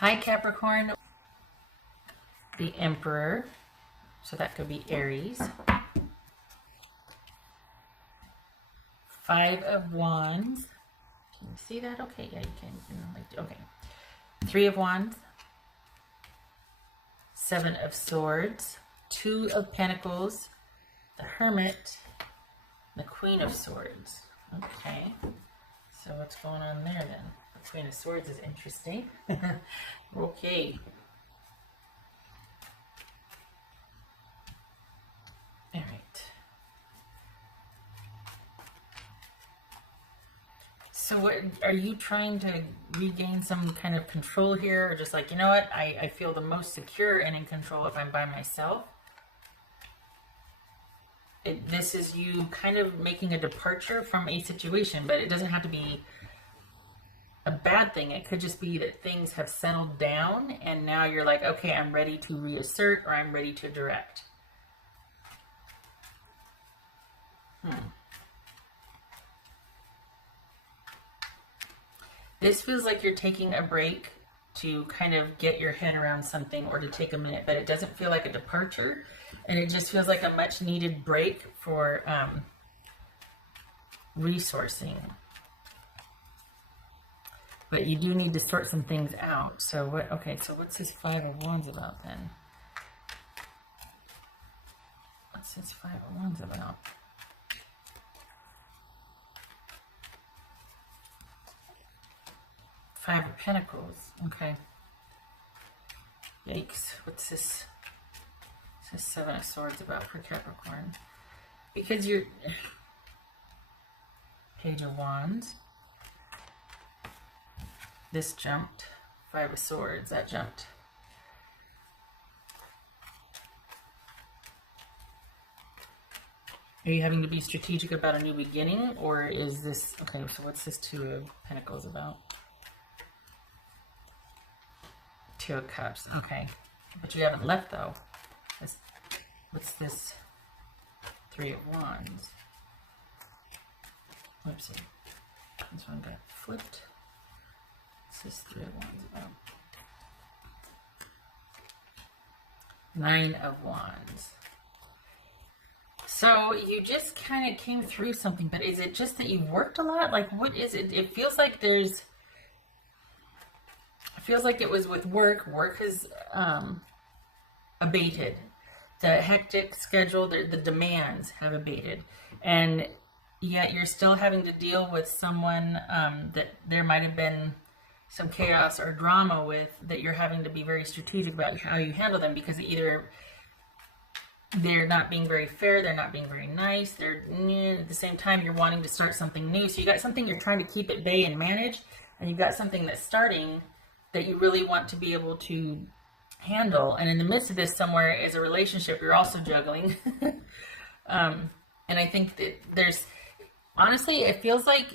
Hi, Capricorn. The Emperor. So that could be Aries. 5 of Wands. Can you see that? Okay, yeah, you can. Okay. 3 of Wands. 7 of Swords. 2 of Pentacles. The Hermit. The Queen of Swords. Okay. So what's going on there then? The Queen of Swords is interesting. Okay. All right. So what are you trying to regain some kind of control here, or just like, you know what, I feel the most secure and in control if I'm by myself? This is you kind of making a departure from a situation, but it doesn't have to be a bad thing. It could just be that things have settled down and now you're like, okay, I'm ready to reassert, or I'm ready to direct. This feels like you're taking a break to kind of get your head around something, or to take a minute, but it doesn't feel like a departure, and it just feels like a much needed break for resourcing. But you do need to sort some things out. So what? Okay, so what's this 5 of Wands about then? What's this 5 of Wands about? Five of Pentacles. Okay. Yikes. What's this? What's this 7 of Swords about for Capricorn? Because you're... Page of Wands. This jumped. 5 of Swords. That jumped. Are you having to be strategic about a new beginning? Or is this... Okay, so what's this 2 of Pentacles about? 2 of Cups. Okay. But you haven't left, though. What's this 3 of Wands? Whoopsie. This one got flipped. What's this 3 of Wands about? 9 of Wands. So you just kind of came through something, but is it just that you've worked a lot? Like, what is it? It feels like there's... It feels like it was with work. Work has abated. The hectic schedule, the demands have abated. And yet you're still having to deal with someone that there might have been some chaos or drama with, that you're having to be very strategic about how you handle them, because either they're not being very fair, they're not being very nice, they're at the same time you're wanting to start something new. So you got something you're trying to keep at bay and manage, and you've got something that's starting that you really want to be able to handle. And in the midst of this somewhere is a relationship you're also juggling. And I think that there's, honestly, it feels like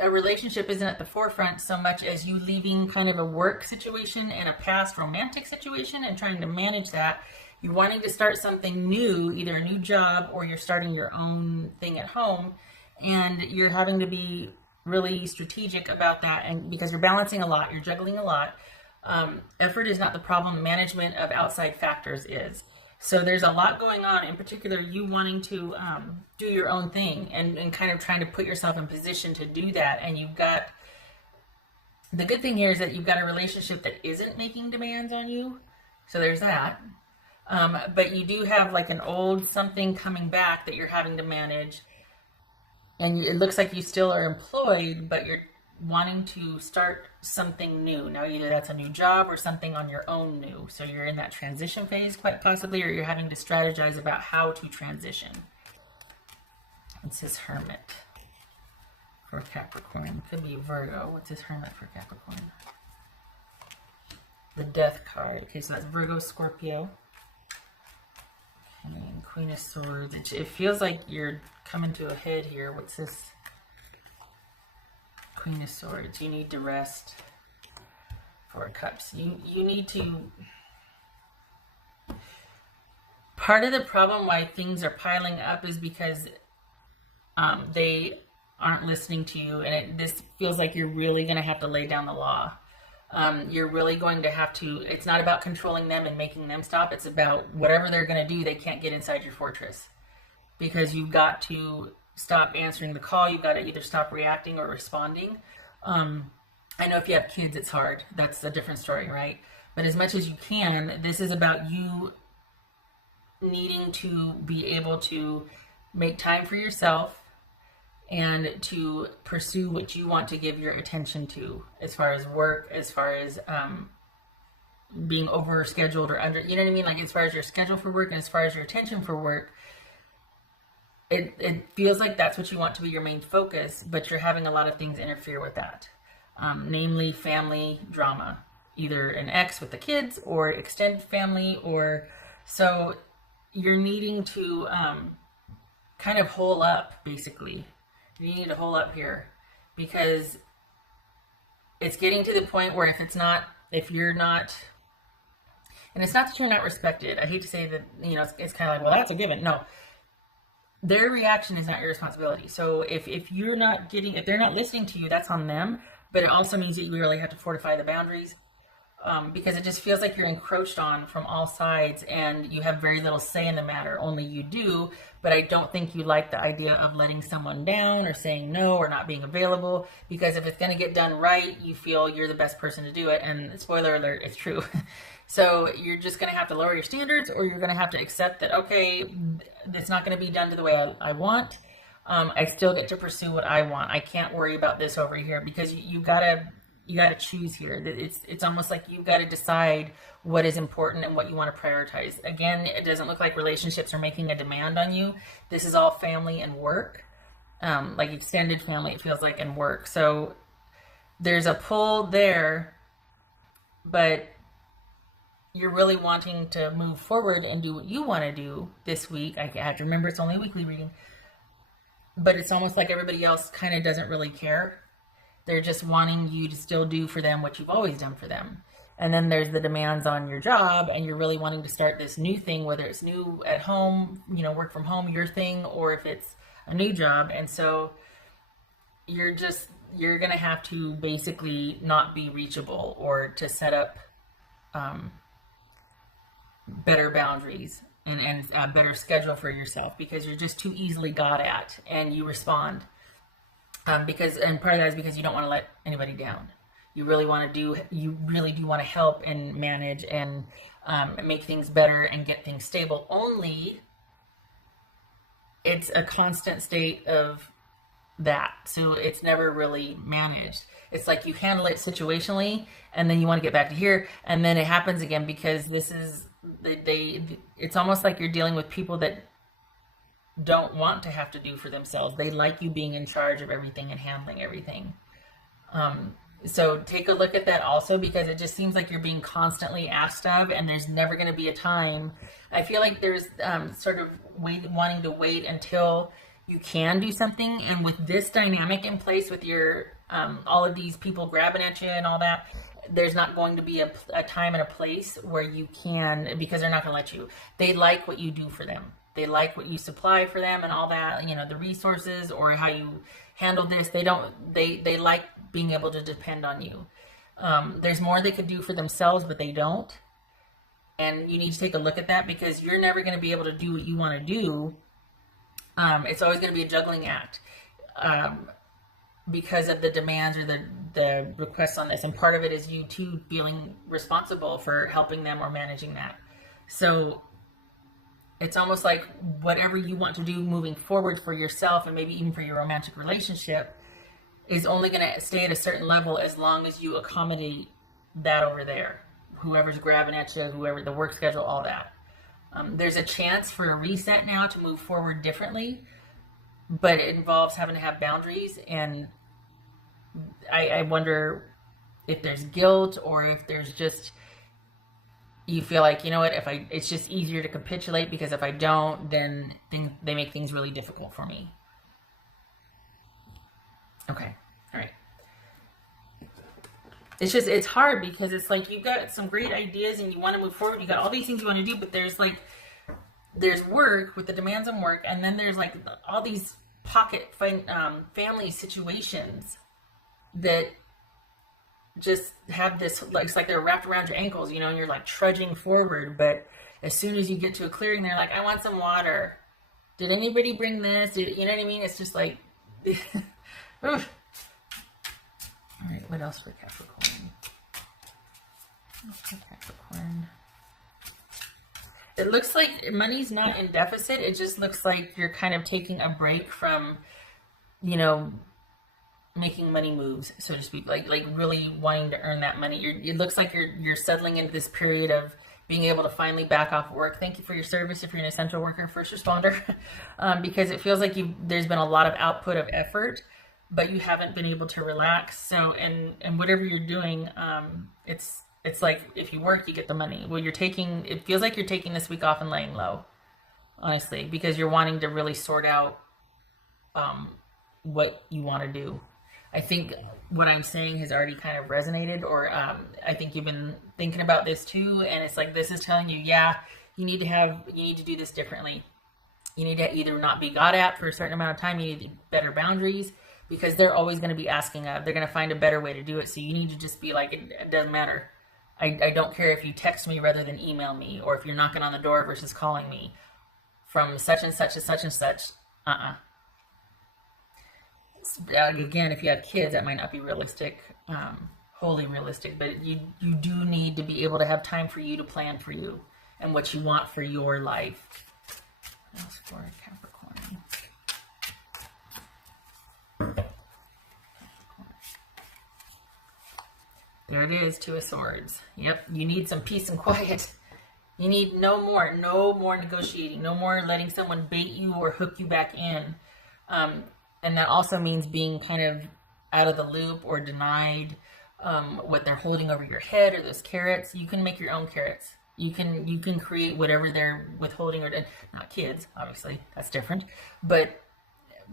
a relationship isn't at the forefront so much as you leaving kind of a work situation and a past romantic situation and trying to manage that. You're wanting to start something new, either a new job or you're starting your own thing at home, and you're having to be really strategic about that, and because you're balancing a lot, you're juggling a lot. Effort is not the problem. Management of outside factors is. So there's a lot going on, in particular you wanting to do your own thing and kind of trying to put yourself in position to do that. And you've got, the good thing here is that you've got a relationship that isn't making demands on you. So there's that. But you do have like an old something coming back that you're having to manage. And it looks like you still are employed, but you're wanting to start something new. Now, either that's a new job or something on your own new. So you're in that transition phase, quite possibly, or you're having to strategize about how to transition. What's this Hermit for Capricorn? Could be Virgo. What's this Hermit for Capricorn? The Death card. Okay, so that's Virgo, Scorpio. And Queen of Swords. It feels like you're coming to a head here. What's this? Queen of Swords. You need to rest. 4 of Cups. You need to... Part of the problem why things are piling up is because they aren't listening to you, and this feels like you're really going to have to lay down the law. you're really going to have to, it's not about controlling them and making them stop. It's about whatever they're going to do, they can't get inside your fortress, because you've got to stop answering the call. You've got to either stop reacting or responding. I know if you have kids, it's hard. That's a different story, right? But as much as you can, this is about you needing to be able to make time for yourself and to pursue what you want to give your attention to, as far as work, as far as being over scheduled or under, you know what I mean? Like, as far as your schedule for work and as far as your attention for work, it feels like that's what you want to be your main focus, but you're having a lot of things interfere with that. Namely family drama, either an ex with the kids or extended family, or so you're needing to kind of hole up, basically. You need to hole up here, because it's getting to the point where if you're not, and it's not that you're not respected. I hate to say that, you know, it's kind of like, well, that's a given. No, their reaction is not your responsibility. So if you're not getting, if they're not listening to you, that's on them. But it also means that you really have to fortify the boundaries, because it just feels like you're encroached on from all sides and you have very little say in the matter. Only you do. But I don't think you like the idea of letting someone down or saying no or not being available, because if it's going to get done right, you feel you're the best person to do it. And spoiler alert, it's true. So you're just going to have to lower your standards, or you're going to have to accept that, okay, it's not going to be done to the way I want. I still get to pursue what I want. I can't worry about this over here, because you gotta choose here. It's almost like you've got to decide what is important and what you want to prioritize. Again, it doesn't look like relationships are making a demand on you. This is all family and work, like extended family, it feels like, and work. So there's a pull there, but you're really wanting to move forward and do what you want to do this week. I have to remember it's only a weekly reading. But it's almost like everybody else kind of doesn't really care. They're just wanting you to still do for them what you've always done for them. And then there's the demands on your job, and you're really wanting to start this new thing, whether it's new at home, you know, work from home, your thing, or if it's a new job. And so you're going to have to basically not be reachable, or to set up better boundaries and a better schedule for yourself, because you're just too easily got at and you respond. And part of that is because you don't want to let anybody down. You really do want to help and manage and make things better and get things stable. Only it's a constant state of that. So it's never really managed. It's like you handle it situationally, and then you want to get back to here, and then it happens again, because this is, it's almost like you're dealing with people that don't want to have to do for themselves. They like you being in charge of everything and handling everything. So take a look at that also, because it just seems like you're being constantly asked of, and there's never going to be a time. I feel like there's sort of wanting to wait until you can do something. And with this dynamic in place, with your all of these people grabbing at you and all that, there's not going to be a time and a place where you can, because they're not going to let you. They like what you do for them. They like what you supply for them and all that, you know, the resources or how you handle this. They like being able to depend on you. There's more they could do for themselves, but they don't. And you need to take a look at that, because you're never going to be able to do what you want to do. It's always going to be a juggling act, because of the demands or the requests on this. And part of it is you too feeling responsible for helping them or managing that. So it's almost like whatever you want to do moving forward for yourself, and maybe even for your romantic relationship, is only going to stay at a certain level as long as you accommodate that over there. Whoever's grabbing at you, whoever, the work schedule, all that. There's a chance for a reset now to move forward differently, but it involves having to have boundaries. And I wonder if there's guilt, or if there's just, you feel like, you know what, it's just easier to capitulate, because if I don't, then they make things really difficult for me. Okay. All right. It's hard, because it's like you've got some great ideas and you want to move forward. You got all these things you want to do, but there's work with the demands on work, and then there's like all these pocket family situations that just have this, like, it's like they're wrapped around your ankles, you know, and you're like trudging forward. But as soon as you get to a clearing, they're like, I want some water. Did anybody bring this? You know what I mean? It's just like, all right, what else for Capricorn? Capricorn. It looks like money's not in deficit. It just looks like you're kind of taking a break from, you know, making money moves, so to speak, like really wanting to earn that money. It looks like you're settling into this period of being able to finally back off work. Thank you for your service if you're an essential worker, first responder, because it feels like there's been a lot of output of effort, but you haven't been able to relax. So, and whatever you're doing, it's like if you work, you get the money. Well, it feels like you're taking this week off and laying low, honestly, because you're wanting to really sort out what you want to do. I think what I'm saying has already kind of resonated, or I think you've been thinking about this too, and it's like this is telling you, yeah, you need to do this differently. You need to either not be got at for a certain amount of time, you need better boundaries, because they're always going to be asking they're going to find a better way to do it, so you need to just be like, it doesn't matter. I don't care if you text me rather than email me, or if you're knocking on the door versus calling me from such and such to such and such. Again, if you have kids, that might not be realistic, wholly realistic, but you do need to be able to have time for you to plan for you and what you want for your life. What else for Capricorn? There it is, Two of Swords. Yep, you need some peace and quiet. You need no more negotiating, no more letting someone bait you or hook you back in. And that also means being kind of out of the loop or denied what they're holding over your head, or those carrots. You can make your own carrots. You can create whatever they're withholding, or not kids, obviously, that's different. But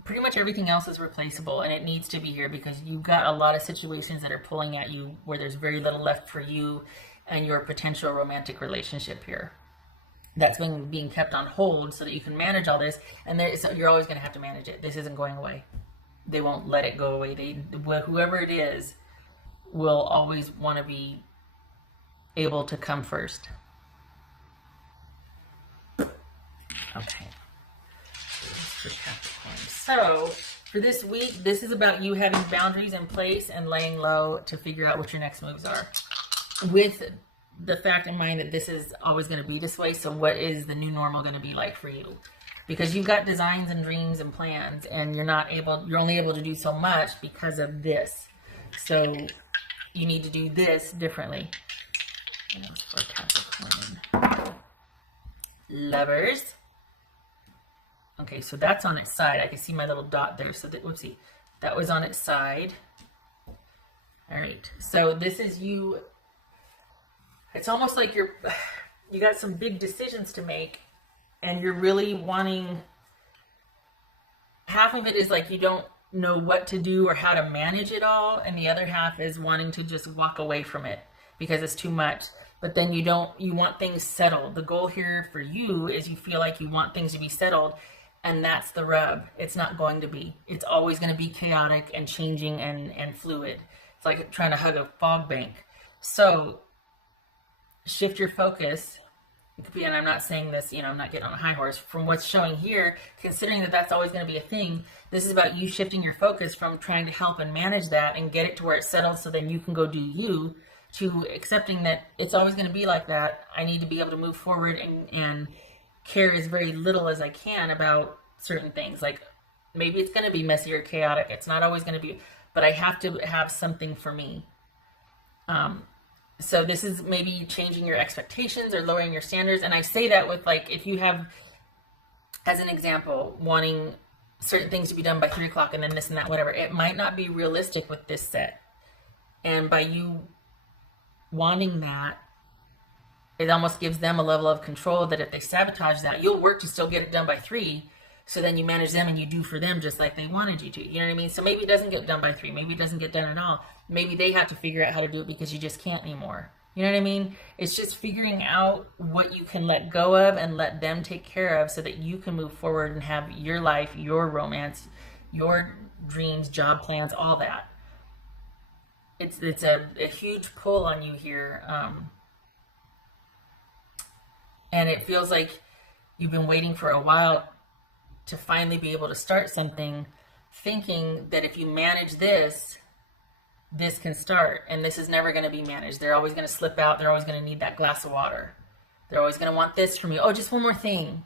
pretty much everything else is replaceable, and it needs to be here because you've got a lot of situations that are pulling at you where there's very little left for you and your potential romantic relationship here. That's being kept on hold so that you can manage all this, and you're always going to have to manage it. This isn't going away. They won't let it go away. Whoever it is will always want to be able to come first. Okay. So for this week, this is about you having boundaries in place and laying low to figure out what your next moves are, with the fact in mind that this is always going to be this way. So what is the new normal going to be like for you? Because you've got designs and dreams and plans, and you're only able to do so much because of this. So you need to do this differently. For Capricorn. Lovers. Okay, so that's on its side. I can see my little dot there. So that, whoopsie, that was on its side. All right, so this is you. It's almost like you got some big decisions to make, and you're really wanting, half of it is like you don't know what to do or how to manage it all, and the other half is wanting to just walk away from it because it's too much. But then you want things settled. The goal here for you is you feel like you want things to be settled, and that's the rub. It's not going to be. It's always going to be chaotic and changing and fluid. It's like trying to hug a fog bank. So shift your focus. And I'm not saying this, I'm not getting on a high horse. From what's showing here, considering that that's always going to be a thing, this is about you shifting your focus from trying to help and manage that and get it to where it's settled so then you can go do you, to accepting that it's always going to be like that. I need to be able to move forward and care as very little as I can about certain things. Like maybe it's going to be messy or chaotic. It's not always going to be, but I have to have something for me. So this is maybe changing your expectations or lowering your standards. And I say that with, like, if you have, as an example, wanting certain things to be done by 3 o'clock and then this and that, whatever, it might not be realistic with this set. And by you wanting that, it almost gives them a level of control that if they sabotage that, you'll work to still get it done by 3. So then you manage them and you do for them just like they wanted you to. You know what I mean? So maybe it doesn't get done by 3. Maybe it doesn't get done at all. Maybe they have to figure out how to do it because you just can't anymore. You know what I mean? It's just figuring out what you can let go of and let them take care of so that you can move forward and have your life, your romance, your dreams, job plans, all that. it's a huge pull on you here. And it feels like you've been waiting for a while to finally be able to start something, thinking that if you manage this, this can start. And this is never going to be managed. They're always going to slip out. They're always going to need that glass of water. They're always going to want this from you. Oh, just one more thing.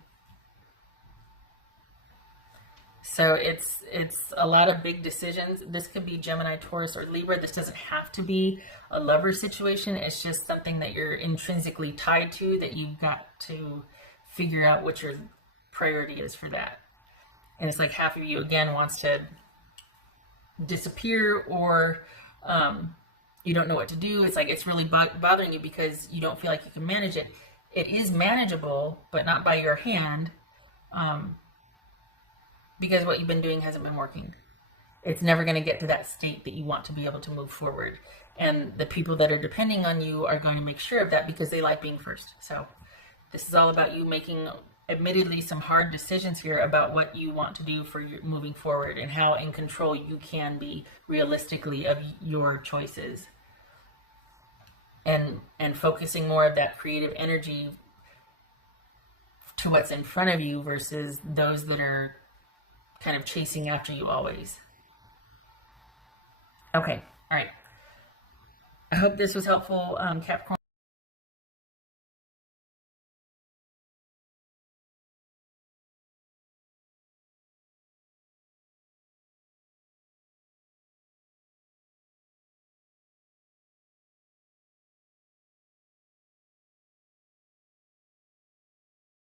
So it's a lot of big decisions. This could be Gemini, Taurus, or Libra. This doesn't have to be a lover situation. It's just something that you're intrinsically tied to, that you've got to figure out what your priority is for that. And it's like half of you, again, wants to disappear, or you don't know what to do. It's like it's really bothering you because you don't feel like you can manage it. It is manageable, but not by your hand. Because what you've been doing hasn't been working. It's never going to get to that state that you want to be able to move forward. And the people that are depending on you are going to make sure of that because they like being first. So this is all about you making, admittedly, some hard decisions here about what you want to do for your moving forward and how in control you can be realistically of your choices. And focusing more of that creative energy to what's in front of you versus those that are kind of chasing after you always. Okay, all right. I hope this was helpful, Capricorn.